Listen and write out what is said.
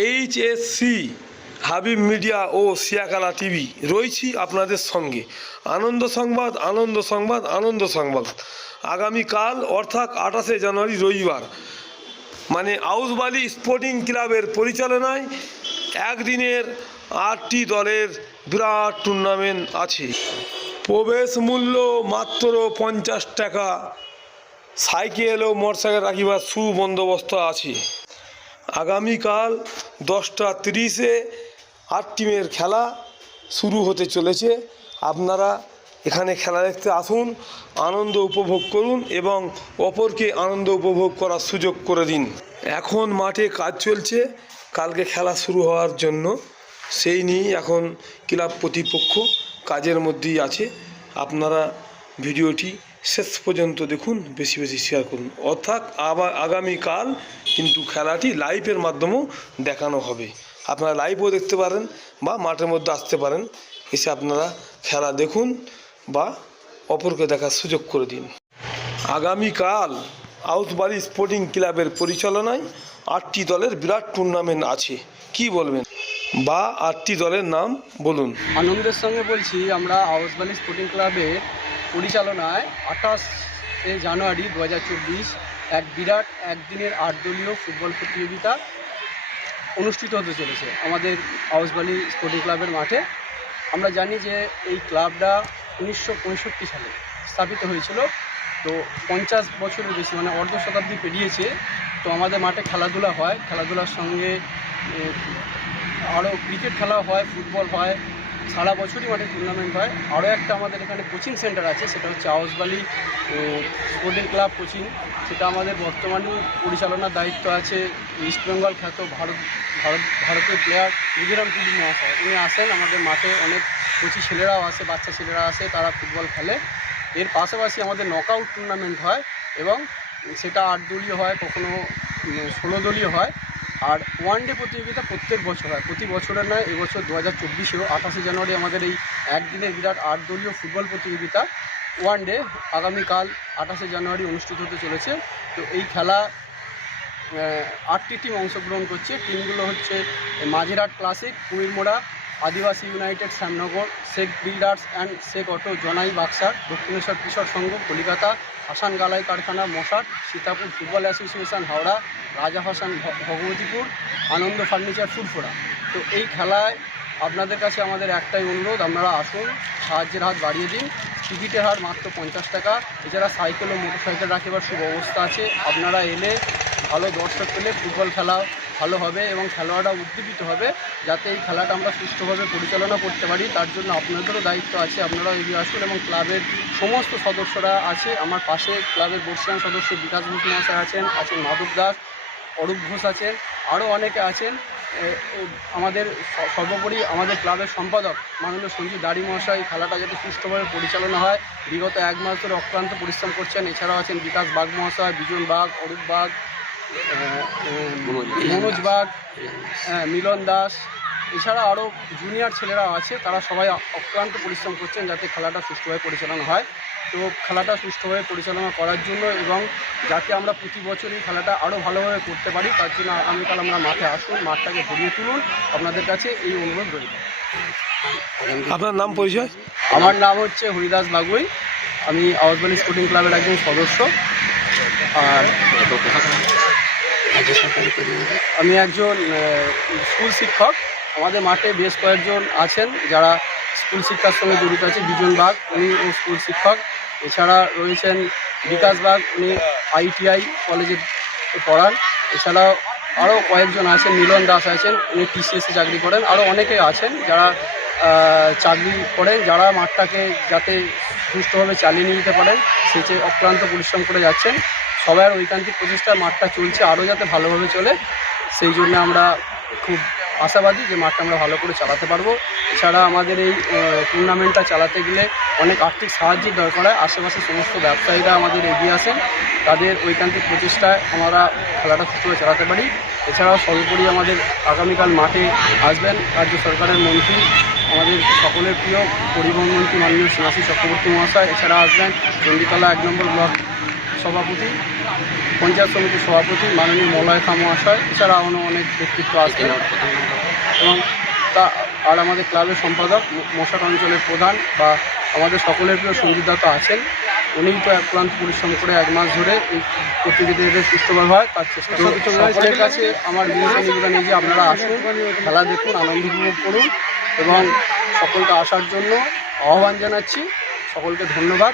HSC Habib media ও সিয়াকালা TV রয়েছি আপনাদের সঙ্গে। আনন্দ সংবাদ, আনন্দ সংবাদ, আনন্দ সংবাদ। আগামীকাল অর্থাৎ 28শে জানুয়ারি রবিবার মানে আউসবালি স্পোর্টিং ক্লাবের পরিচালনায় একদিনের 8টি দলের বিরাট টুর্নামেন্ট আছে। প্রবেশ মূল্য মাত্র 50 টাকা। সাইকেল ও মোটরসাইকেল রাখিবার সুবন্দোবস্ত আছে। আগামীকাল 10:30-এ 8 টিমের খেলা শুরু হতে চলেছে। আপনারা এখানে খেলা দেখতে আসুন, আনন্দ উপভোগ করুন এবং অপরকে আনন্দ উপভোগ করার সুযোগ করে দিন। এখন মাঠে কাজ চলছে কালকে খেলা শুরু হওয়ার জন্য, সেই নিয়ে এখন ক্লাব কর্তৃপক্ষ কাজের মধ্যেই আছে। আপনারা ভিডিওটি শেষ পর্যন্ত দেখুন, বেশি বেশি শেয়ার করুন। অর্থাৎ আগামীকাল কিন্তু খেলাটি লাইভের মাধ্যমেও দেখানো হবে। আপনারা লাইভও দেখতে পারেন বা মাঠের মধ্যে আসতে পারেন, এসে আপনারা খেলা দেখুন বা অপরকে দেখার সুযোগ করে দিন। আগামীকাল আউসবালি স্পোর্টিং ক্লাবের পরিচালনায় 8টি দলের বিরাট টুর্নামেন্ট আছে। কি বলবেন বা 8টি দলের নাম বলুন। আনন্দের সঙ্গে বলছি, আমরা আউসবালি স্পোর্টিং ক্লাবের পরিচালনায় 28শে জানুয়ারি 2024 এক বিরাট একদিনের 8 দলীয় ফুটবল প্রতিযোগিতা অনুষ্ঠিত হতে চলেছে আমাদের আউসবালি স্পোর্টিং ক্লাবের মাঠে। আমরা জানি যে এই ক্লাবটা 1965 সালে স্থাপিত হয়েছিল, তো 50 বছরের বেশি মানে অর্ধ শতাব্দী পেরিয়েছে। তো আমাদের মাঠে খেলাধুলা হয়, খেলাধুলার সঙ্গে আরও ক্রিকেট খেলা হয়, ফুটবল হয়, সারা বছরই মাঠে টুর্নামেন্ট হয়। আরও একটা আমাদের এখানে কোচিং সেন্টার আছে, সেটা হচ্ছে আউসবালি স্পোর্টিং ক্লাব কোচিং। সেটা আমাদের বর্তমানে পরিচালনার দায়িত্ব আছে ইস্ট বেঙ্গল খ্যাত ভারতের প্লেয়ার মিজোরাম টুডু মহাশয়। উনি আসেন আমাদের মাঠে, অনেক কোচি ছেলেরাও আসে, বাচ্চা ছেলেরা আসে, তারা ফুটবল খেলে। এর পাশাপাশি আমাদের নকআউট টুর্নামেন্ট হয় এবং সেটা 8 দলীয় হয়, কখনো 16 দলীয় হয়। আর ওয়ানডে প্রতিযোগিতা প্রত্যেক বছর হয়, প্রতি বছরের নয়। এবছর 2024-এও 28শে জানুয়ারি আমাদের এই একদিনের বিরাট 8 দলীয় ফুটবল প্রতিযোগিতা ওয়ানডে আগামীকাল 28শে জানুয়ারি অনুষ্ঠিত হতে চলেছে। তো এই খেলা 8টি টিম অংশগ্রহণ করছে। টিমগুলো হচ্ছে Majerhat classic, Kumirmora, Adivasi United Shyamnagar, Sheikh builders and Sheikh auto জনাই বাক্সার, দক্ষিণেশ্বর কৃষক সংঘ কলিকাতা, হাসান গালাই কারখানা মশাট, সীতাপুর ফুটবল অ্যাসোসিয়েশন হাওড়া, রাজা হাসান ভগবতীপুর, আনন্দ ফার্নিচার ফুরফুরা। তো এই খেলায় আপনাদের কাছে আমাদের একটাই অনুরোধ, আপনারা আসুন, সাহায্যের হাত বাড়িয়ে দিন। টিকিটের হার মাত্র 50 টাকা। এছাড়া সাইকেল ও মোটরসাইকেল রাখিবার সুব্যবস্থা আছে। আপনারা এলে ভালো দর্শক পেলে ফুটবল খেলা ভালো হবে এবং খেলোয়াড়রা উদ্দীপিত হবে, যাতে এই খেলাটা আমরা সুষ্ঠুভাবে পরিচালনা করতে পারি। তার জন্য আপনাদেরও দায়িত্ব আছে, আপনারাও এগিয়ে আসুন। এবং ক্লাবের সমস্ত সদস্যরা আছে আমার পাশে, ক্লাবের বর্ষিয়ান সদস্য বিকাশ ঘোষ মহাশয় আছেন মাধব দাস, অরূপ ঘোষ আছেন, আরও অনেকে আছেন। আমাদের সর্বোপরি আমাদের ক্লাবের সম্পাদক মাননীয় সঞ্জীব দাড়ি মহাশয় খেলাটা যাতে সুষ্ঠুভাবে পরিচালনা হয় বিগত 1 মাস ধরে অক্লান্ত পরিশ্রম করছেন। এছাড়াও আছেন বিকাশ বাগ মহাশয়, বিজন বাগ, অরূপ বাগ, মনোজ বাগ, মিলন দাস, এছাড়া আরও জুনিয়র ছেলেরা আছে, তারা সবাই অক্লান্ত পরিশ্রম করছেন যাতে খেলাটা সুষ্ঠুভাবে পরিচালনা হয়। তো খেলাটা সুষ্ঠুভাবে পরিচালনা করার জন্য এবং যাতে আমরা প্রতি বছরই খেলাটা আরও ভালোভাবে করতে পারি, তার জন্য আগামীকাল আমরা মাঠে আসুন, মাঠটাকে ভরিয়ে তুলুন। আপনাদের কাছে এই অনুরোধ রইল। আপনার নাম পরিচয়? আমার নাম হচ্ছে হরিদাস বাগুই, আমি আউসবালি স্পোর্টিং ক্লাবের একজন সদস্য। আর আমি একজন স্কুল শিক্ষক। আমাদের মাঠে বেশ কয়েকজন আছেন যারা স্কুল শিক্ষার সঙ্গে জড়িত আছে। বিজন বাগ, উনি স্কুল শিক্ষক। এছাড়া রয়েছেন বিকাশ বাগ, উনি ITI কলেজে পড়ান। এছাড়াও আরও কয়েকজন আছেন, মিলন দাস আছেন, উনি TCS-এ চাকরি করেন। আরও অনেকে আছেন যারা চাকরি করেন, যারা মাঠটাকে যাতে সুষ্ঠুভাবে চালিয়ে নিয়ে যেতে পারেন সেচে অক্লান্ত পরিশ্রম করে যাচ্ছেন। সবার ঐকান্তিক প্রচেষ্টায় মাঠটা চলছে, আরও যাতে ভালোভাবে চলে সেই জন্য আমরা খুব আশাবাদী যে মাঠটা আমরা ভালো করে চালাতে পারবো। এছাড়া আমাদের এই টুর্নামেন্টটা চালাতে গেলে অনেক আর্থিক সাহায্যের দরকার হয়। আশেপাশের সমস্ত ব্যবসায়ীরা আমাদের এগিয়ে আসেন, তাদের ঐকান্তিক প্রচেষ্টায় আমরা খেলাটা সুষ্ঠুভাবে চালাতে পারি। এছাড়াও সর্বোপরি আমাদের আগামীকাল মাঠে আসবেন রাজ্য সরকারের মন্ত্রী, আমাদের সকলের প্রিয় পরিবহন মন্ত্রী মাননীয় শ্রী চক্রবর্তী মহাশয়। এছাড়া আসবেন চণ্ডীতলা 1 নম্বর ব্লক সভাপতি পঞ্চায়েত সমিতির সভাপতি মাননীয় মলয় খা মহাশয়, এছাড়া অনেক ব্যক্তিত্ব আসবেন এবং আর আমাদের ক্লাবের সম্পাদক মশাট অঞ্চলের প্রধান বা আমাদের সকলের প্রিয় সঞ্জিত তো আছেন। উনিই তো অক্লান্ত পরিশ্রম করে 1 মাস ধরে এই প্রতিযোগিতাদের সুস্থভাবে হয় তার চেষ্টা করছেন। সকলের কাছে আমার বিশেষ নিবেদন এই যে আপনারা আসুন, খেলা দেখুন, আনন্দ উপভোগ করুন এবং সকলকে আসার জন্য আহ্বান জানাচ্ছি। সকলকে ধন্যবাদ।